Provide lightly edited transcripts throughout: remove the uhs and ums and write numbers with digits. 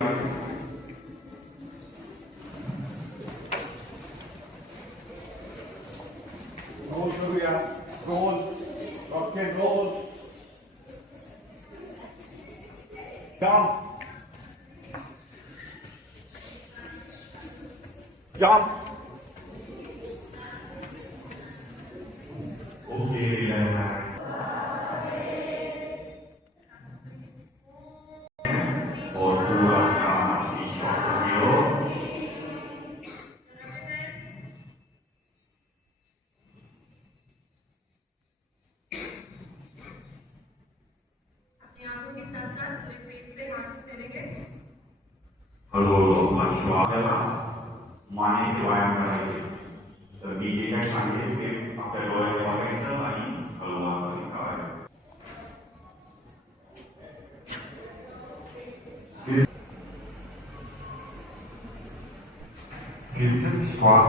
Role करूया. Roll rocket roll. Jump jump. Okay और पूरा विश्वास करियो. हळूहळू आपल्याला मानेचे व्यायाम करायचे. तर मी जे काही सांगेल ते आपल्या डोळ्यात बघायचं आणि हळूहळू करायचं. फिर से श्वास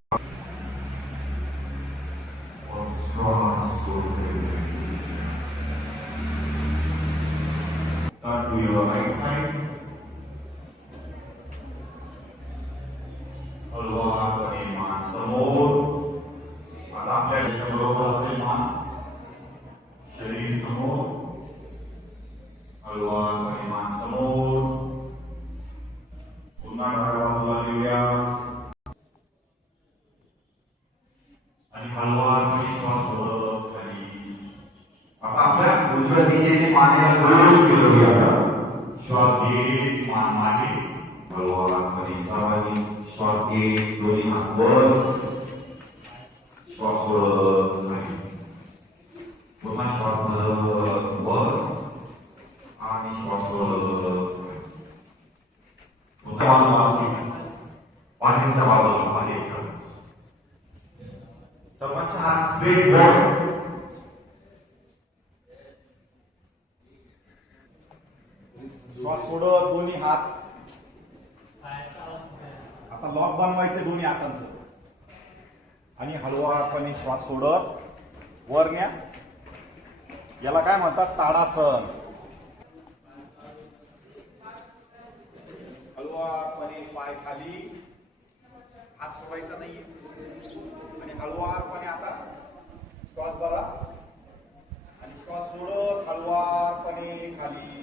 और श्वास छोड़ते हुए. Turn to your right side. हळूहळू मान समोर. आता आपल्या बरोबर असेल मान शरीर समोर. हळूहळू मान समोर. पुन्हा डाव्या बाजूला घेऊया आणि हळूहळू श्वास सोडत खाली. आता आपल्या उजव्या दिशेने मानेला हळूहळू फिरवूया. श्वास घेत मान मागे. हळूहळू सावधानी श्वास घेत दोन्ही हात वर. श्वास सोडत खाली. पुन्हा श्वास धरत वर आणि श्वास सोडत खाली. पुन्हा पाठीच्या बाजूला पाठीच्या. सर्वांचे हात स्ट्रेट वर. श्वास सोडत दोन्ही हात. आता लॉक बनवायचे दोन्ही हातांचं आणि हळूहळूपणे श्वास सोडत वर न्या. याला काय म्हणतात? ताडासन. हळूहळूपणे पाय खाली. हात सोडायचा नाहीये आणि हळूहळूपणे आता श्वास भरा आणि श्वास सोडत हळूहळूपणे खाली.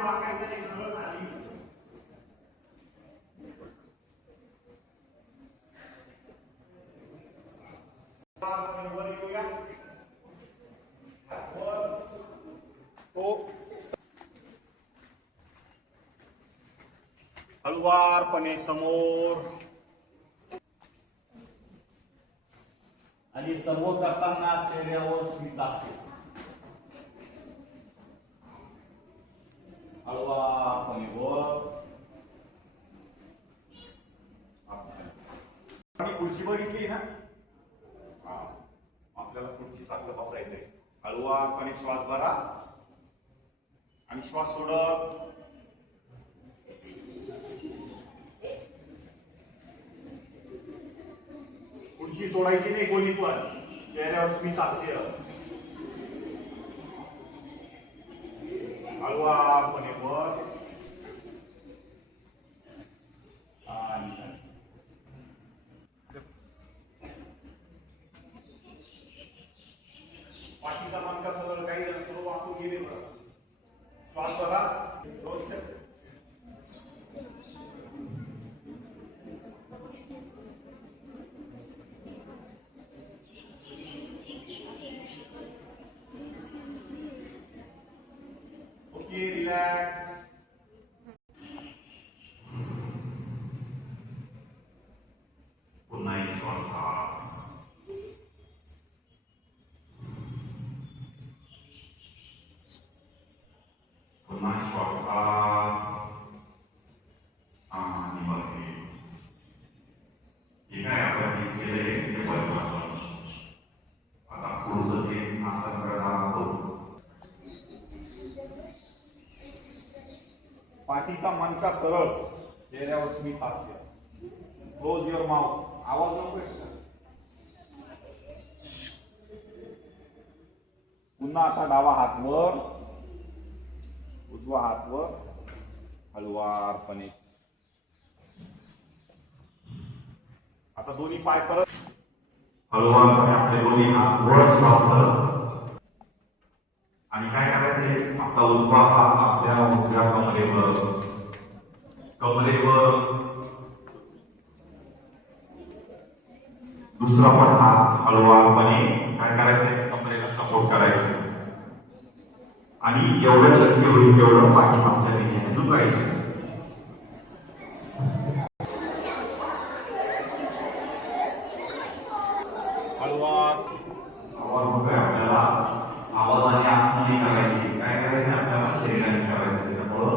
वाकायचं नाही, सरळ खाली. वर येऊया. वर स्टॉप. हळूवारपणे समोर आणि सर्व करताना चेहऱ्यावर स्मितहास्य. हळूवारपणे वर. आम्ही खुर्ची बघितली ना. आपल्याला खुर्ची सारखं बसायचंय. हळूवारपणे श्वास भरा आणि श्वास सोडत. खुर्ची सोडायची नाही कोणी पण. चेहऱ्यावर स्मितहास्य. हळूवारपणे वर आणि पाठीचा मणका सरळ. काही जण सुरू वाकून गेले बरं. श्वास बघा. Okay relax. पुन्हा एक श्वास. पुन्हा श्वास आणि मध्ये. हे काय आपण जे केलंय ते वज्रासन. आता पुढचं जे आसन करणार आहोत. पाठीचा मणका सरळ. चेहऱ्यावर स्मितहास्य. Close your mouth. आवाज नको येतो. पुन्हा आता डावा हात वर उजवा हात वर हळुवारपणे. आता दोन्ही पाय परत हळुवारपणे आपले दोन्ही हात वर श्वास करत आणि काय करायचे, आपला उजवा हात आपल्या उजव्या कमरेवर दुसरा पण हात हळुवारपणे काय करायचंय, कमरेला सपोर्ट करायचे आणि जेवढं शक्य होईल तेवढं पाठीमागच्या दिशेने झुकायचं. हळुवार आवाज होतोय आपल्याला, आवाजाने असं नाही करायची, काय करायचं आपल्याला शरीराने करायचं. त्याच्यामुळं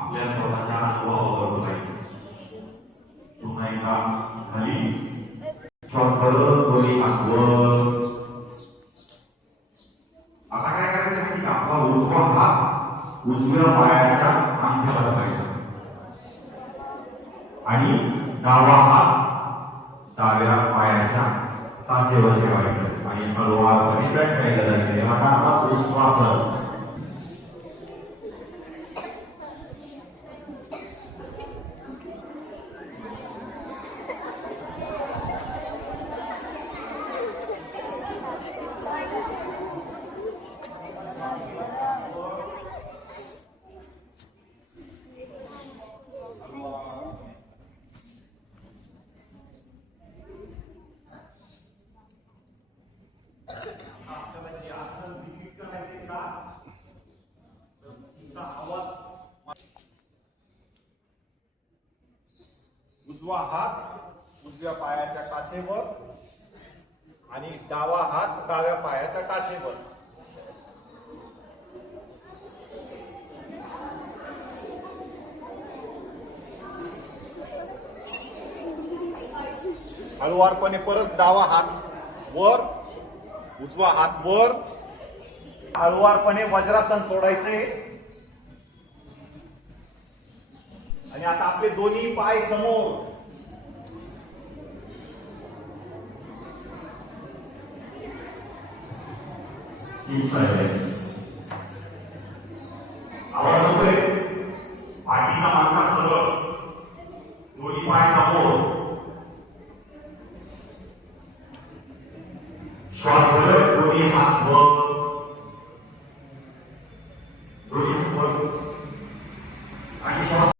आपल्या स्वतःच्या अनुभवावर बोलायचं. पुन्हा एकदा खाली श्वास करत दोन्ही हात वर. आता काय करायचं की आपला उजवा हात उजव्या पायाच्या अंगठ्याला ठेवायचा आणि डावा हात डाव्या पायाच्या टाचेवर ठेवायचं आणि हळुवारपणे बॅक साईडला जायचं. आता आपला उष्ट्रासन. उजवा हात उजव्या पायाच्या टाचेवर आणि डावा हात डाव्या पायाच्या टाचेवर. हळुवारपणे परत डावा हात वर उजवा हात वर. हळुवारपणे वज्रासन सोडायचे आणि आता आपले दोन्ही पाय समोर. आवाज होतोय, पाठीचा मानका सरळ, दोन्ही पाय समोर. श्वास घ्या, दोन्ही हात वर, दोन्ही हात वर आणि श्वास.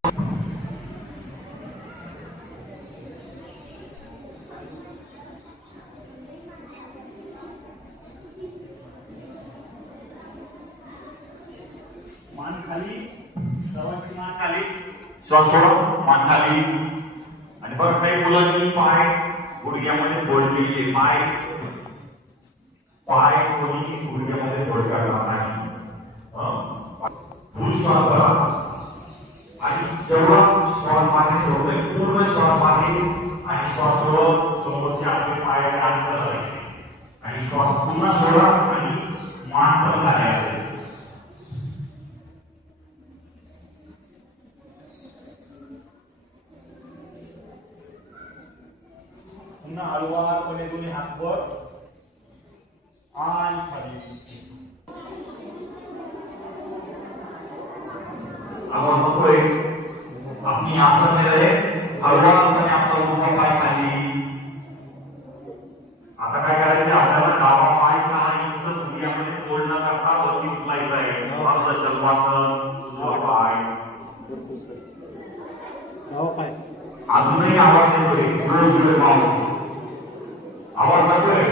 मान खाली, सर्वांची मान खाली, श्वास सोडा, मान खाली. आणि बघा काही मुलांनी पाय गुडघ्यामध्ये फोल्ड केले, पाय कोणी गुडघ्यामध्ये फोल्ड करणार नाही. फुल श्वास करा आणि जेवढा श्वास मागे सोडतोय पूर्ण श्वास मागे आणि श्वास सोडत समोरचे आपले पायाचे अंतर करायचे आणि श्वास पुन्हा सोडा आणि मान पण खाली असेल. पुन्हा हळुवारपणे दोन्ही हात वर आणि खाली. आवाज होतोय, आपली आसन में रहे, हळुवारपणे आपला उजवा पाय खाली. आता काय करायचं, आपल्याला डावा पाय 6 इंच गुडघ्यामध्ये फोल्ड न करता वरती उचलायचा आहे. आपलं शल्वासन, उजवा पाय. अजूनही आवाज येतोय, आवाज येतोय,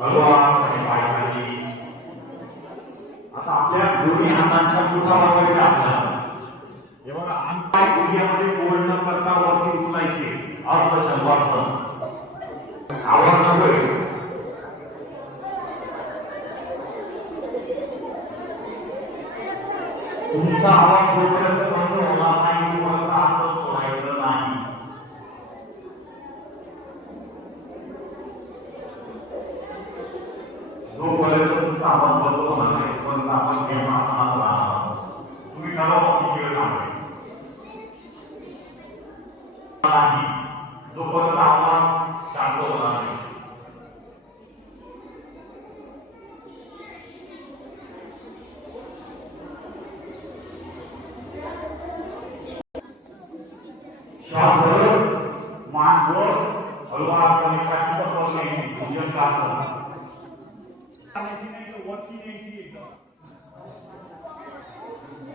हळुवारपणे पाय खाली. आता आपल्या दोन्ही हातांच्या मुठा वाजवायच्या आपल्याला. हे बघा, पाय गुडघ्यामध्ये फोल्ड न करता वरती उचलायचे, अर्ध शल्वासन. आवाज येतोय, तुमचा आवाज जोपर्यंत बंद होणार नाही तोपर्यंत असं सोडायचं नाही. जोपर्यंत तुमचा आवाज बंद होणार नाही तोपर्यंत आपण घ्यायचा आसनात राहणार. तुम्ही ठरवा किती वेळ थांबायचं. जोपर्यंत आवाज शांत होणार नाही. श्वास भरून मान वर हळूवारपणे पाठीवर घ्यायची भुजंगासन वरती न्यायची एकदम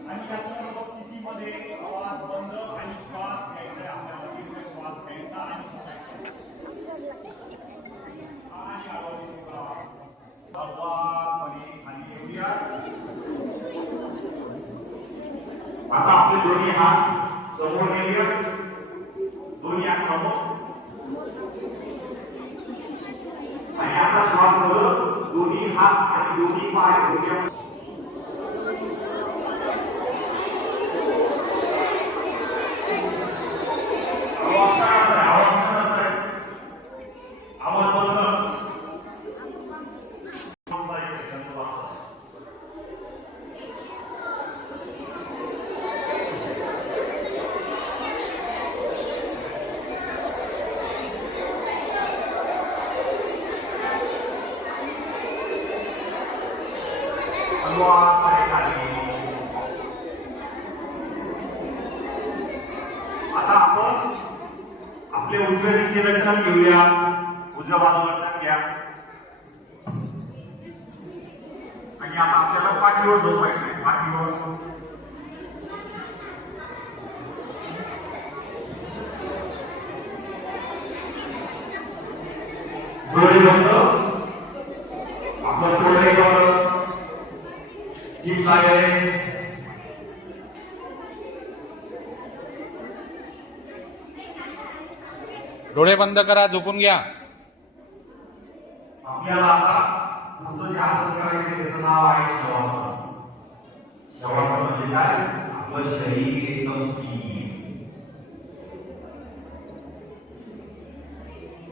आणि या सर्व स्थितीमध्ये आवाज बंद आणि श्वास घ्यायचा आपल्याला दीर्घ श्वास घ्यायचा आणि सोडायचा आणि आवाज सोडावा हळूवारपणे खाली येऊया आता आपले दोन्ही हात समोर नेऊया दोन्ही हात समोर आणि आता श्वास भरून दोन्ही हात आणि दोन्ही पाय घेऊया आवाज बंद आता आपण आपल्या उजव्या दिशेला टर्न घेऊया उजव्या बाजूला टर्न घ्या आणि आता आपल्याला पाठीवर झोपायचंय पाठीवर डोळे बंद आपण डोळे बंद Keep silence. डोळे बंद करा झोपून घ्या आपल्याला आता पुढचं जे आसन करायचं त्याचं नाव आहे शवासन शवासन म्हणजे काय आपलं शरीर एकदम